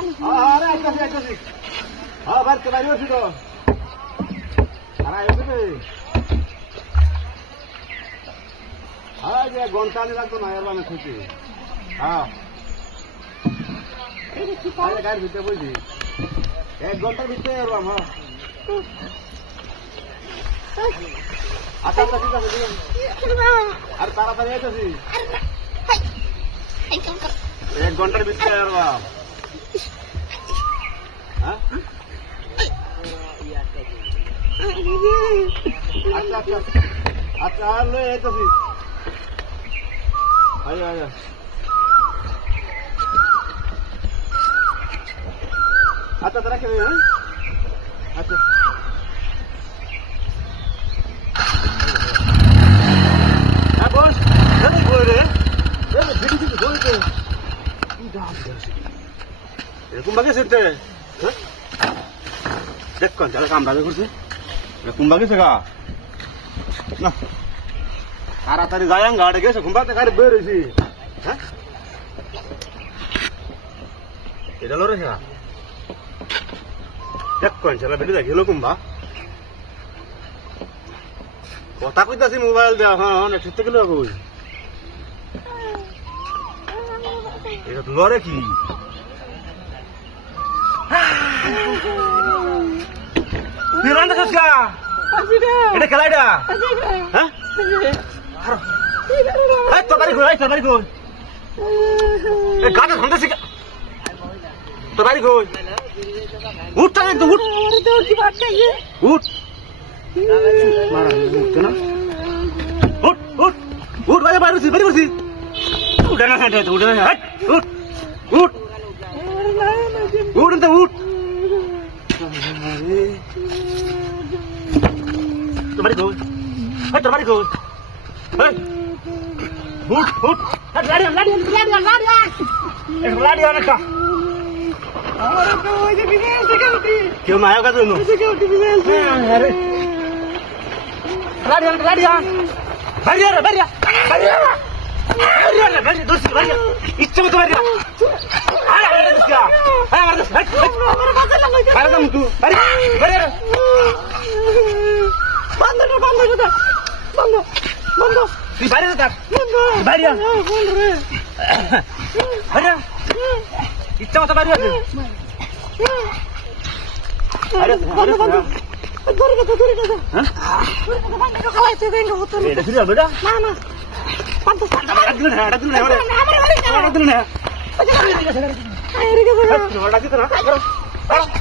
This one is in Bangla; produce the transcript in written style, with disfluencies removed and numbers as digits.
আরে আইতাছি হ্যাঁ বাইরে বাইরে আছি তো আরে আইতাছি হ্যাঁ যে ঘন্টা আনি লাগতো না এর আমি খুঁজি হ্যাঁ গাড়ির ভিতরে বলছি 1 ঘন্টার ভিতরে এলাম হ্যাঁ আচ্ছা আচ্ছা ঠিক আছে আর তাড়াতাড়ি আইতাছি 1 ঘন্টার ভিতরে এলাম হ্যাঁ আচ্ছা আচ্ছা আচ্ছা আর লই আইতাছি আয় আয় আচ্ছা তারা কেন হ্যাঁ আচ্ছা হ্যাঁ বস বই রে বইতে এরকম বাকি সেটে হ্যাঁ দেখ কোন চালা কামড়া করছে এরকম বাকি সেগা না তাড়াতাড়ি যাই গাড়ি গেছে ঘুমাতে গাড়ি বের হয়েছি হ্যাঁ এটা লো রে দেখ কোন চালা বেটি দেখ গেল কুম্বা কথা কইতাছি মোবাইল দেওয়া হ্যাঁ নেক্সট থেকে লোক ওই এটা তো লড়ে কি বিরান্ডা সস্কা এটা খেলাইডা হ্যাঁ এই তো বাড়ি কই এই গাটা ঠান্ডা শিখা তো বাড়ি কই উঠ টাইম তো উঠ উঠ মারা উঠ না উঠ উঠ উঠ বাইরে বাইরে বসি উঠ না হাঁটে উঠ না হাট উঠ উঠ উঠ তো উঠ তোমার কই এই তোমার কই এই উঠ উঠ লাড়ি না কা আরে তো ওই যে বিদেশ থেকে উঠি কেউ না আয়া কাজে নো সিকিউরিটি বিদেশ আরে লাড়ি দোস্ত বাড়িয়া ইচ্ছা মতো বাড়িয়া আরে দোস্ত আমার দোস্ত আমার কাছে না কই আরে দাম তুই বাড়ি বন্ধ তুই বাইরে যা বাড়িয়া বাড়িয়া ইচ্ছা মতো বাড়িয়া আরে বন্ধ ধরে গেছে হ্যাঁ খাওয়াইতে দেন হতো এটা শুরু হবে না না পাঁচ দিন না আমার বাড়ি না আরে ঠিক আছে আরে ঠিক আছে